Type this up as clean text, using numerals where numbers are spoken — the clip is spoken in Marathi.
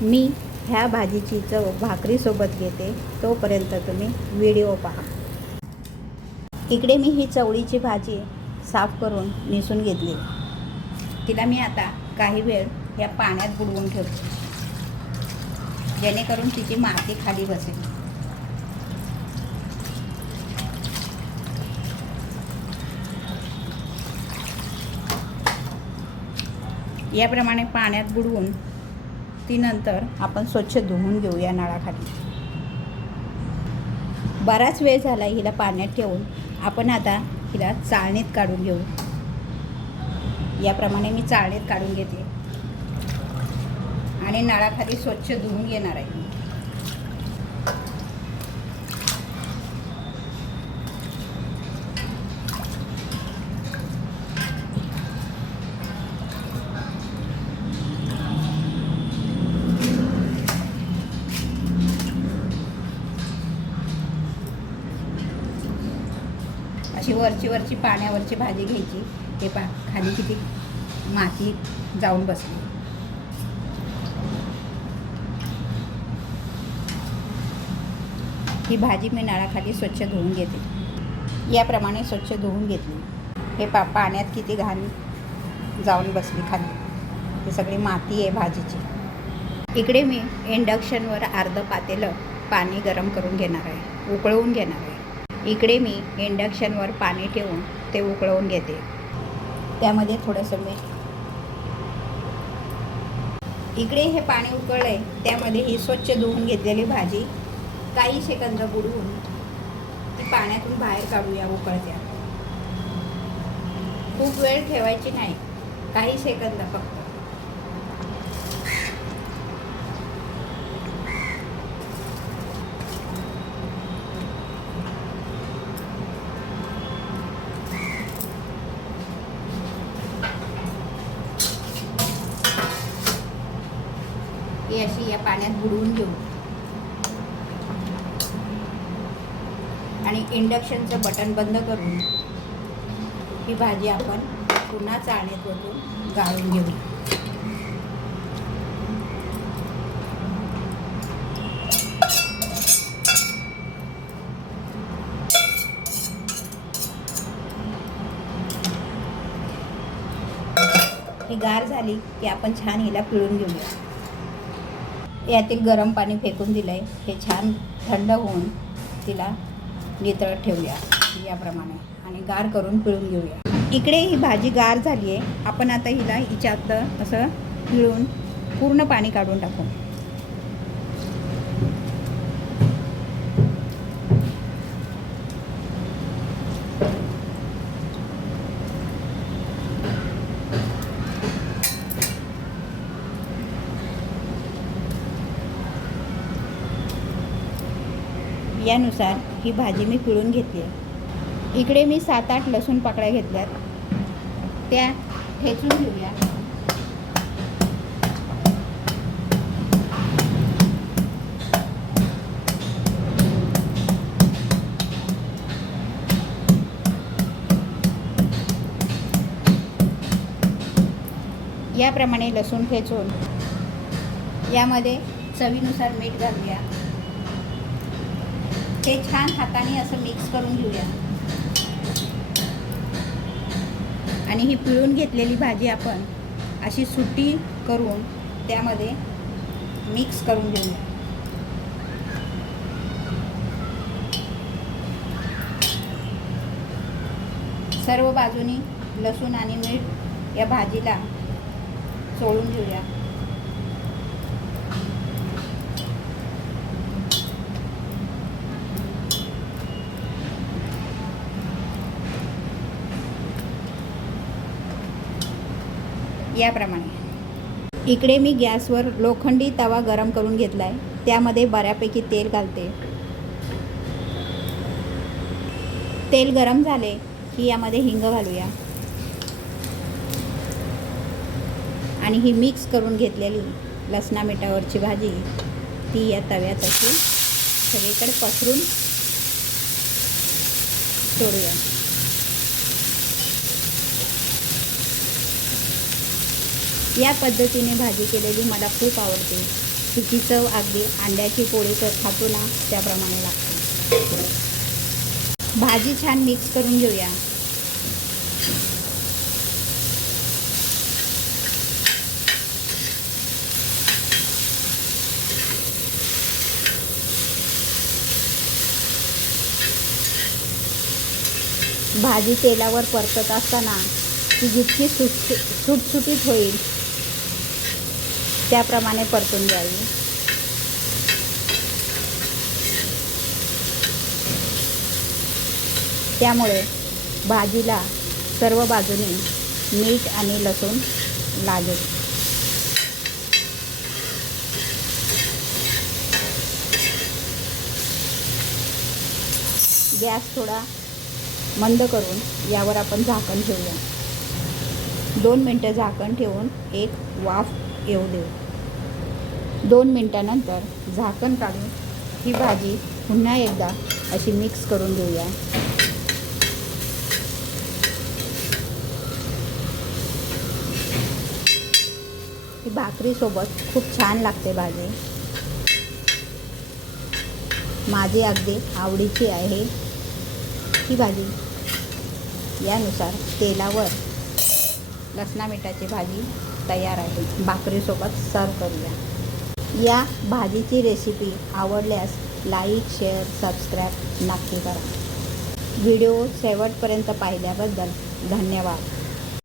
मी ह्या भाजीची चव भाकरीसोबत घेते, तोपर्यंत तुम्ही व्हिडिओ पहा. इकडे मी ही चवळीची भाजी साफ करून निसून घेतली. तिला मी आता काही वेळ या पाण्यात बुडवून ठेवते, जेणेकरून तिची माती खाली बसेल. याप्रमाणे पाण्यात बुडवून ती नंतर आपण स्वच्छ धुवून घेऊया नळाखाली. बराच वेळ झाला हिला पाण्यात ठेवून. आपण आता हिला चाळणीत काढून घेऊ. याप्रमाणे मी चाळणीत काढून घेते आणि नळाखाली स्वच्छ धुवून घेणार आहे. अशी वरची पाण्यावरची भाजी घ्यायची. हे खाली किती माती जाऊन बसली. ही भाजी मी नळाखाली स्वच्छ धुवून घेते. याप्रमाणे स्वच्छ धुवून घेतली. हे पाण्यात किती घाण जाऊन बसली खाली. ही सगळी माती आहे भाजीची. इकडे मी इंडक्शनवर अर्ध पातेलं पाणी गरम करून घेणार आहे, उकळवून घेणार आहे. इकडे मी इंडक्शनवर पाणी ठेवून ते उकळवून घेते. त्यामध्ये थोडंसं मीठ. इकडे हे पाणी उकळले, त्यामध्ये ही स्वच्छ धुवून घेतलेली भाजी काही सेकंद बुडवून ती पाण्यातून बाहेर काढूया उकळत्या. खूप वेळ ठेवायची नाही, काही सेकंद फक्त. ही अशी या पाण्यात बुडवून घेऊ आणि इंडक्शनचं बटन बंद करून ही भाजी आपण पुन्हा चाळणीत ओतून गाळून घेऊ. ही गार झाली की आपण छान हिला पिळून घेऊया. यातील गरम पाणी फेकून दिलं आहे. हे छान थंड होऊन तिला नितळत ठेवूया याप्रमाणे आणि गार करून पिळून घेऊया. इकडे ही भाजी गार झाली आहे. आपण आता हिला हिच्यातलं असं पिळून पूर्ण पाणी काढून टाकू. यानुसार ही भाजी मी पिळून घेतली आहे. इकडे मी 7-8 लसूण पाकळ्या घेतल्यात, त्या ठेचून घेऊया. याप्रमाणे लसूण ठेचून यामध्ये चवीनुसार मीठ घालूया. ते छान हाताने असं मिक्स करून घेऊया आणि ही पिळून घेतलेली भाजी आपण अशी सुटी करून त्यामध्ये मिक्स करून घेऊया. सर्व बाजूनी लसूण आणि मीठ या भाजीला चोळून घेऊया. याप्रमाणे इकडे मी गॅसवर लोखंडी तवा गरम करून घेतला आहे. त्यामध्ये बऱ्यापैकी तेल घालते. तेल गरम झाले की यामध्ये हिंग घालूया आणि ही मिक्स करून घेतलेली लसणा मिठावरची भाजी ती या तव्यात अशी सगळीकडे पसरून सोडूया. या पद्धतीने भाजी केलेली मला खूप आवडते. तिची चव अगदी अंड्याची पोळी खातो ना त्याप्रमाणे लागते. भाजी छान मिक्स करून घेऊया. भाजी तेलावर परतत असताना ती जितकी सुटसुटीत होईल त्याप्रमाणे परतून घ्यावी. त्यामुळे भाजीला सर्व बाजूनी मीठ आणि लसूण लागेल. गॅस थोडा मंद करून यावर आपण झाकण ठेवूया. 2 मिनटं झाकण ठेवून एक वाफ येऊ देऊ. 2 मिनटानंतर झाकण काढून ही भाजी पुन्हा एकदा अशी मिक्स करून घेऊया. ही भाकरीसोबत खूप छान लागते भाजी. माझी अगदी आवडीची आहे ही भाजी. यानुसार तेलावर लसणा मिठाची भाजी तयार आहे. भाकरीसोबत सर्व करूया. या भाजीची रेसिपी आवडल्यास लाईक, शेअर, सबस्क्राईब नक्की करा. व्हिडिओ शेवटपर्यंत पाहिल्याबद्दल धन्यवाद.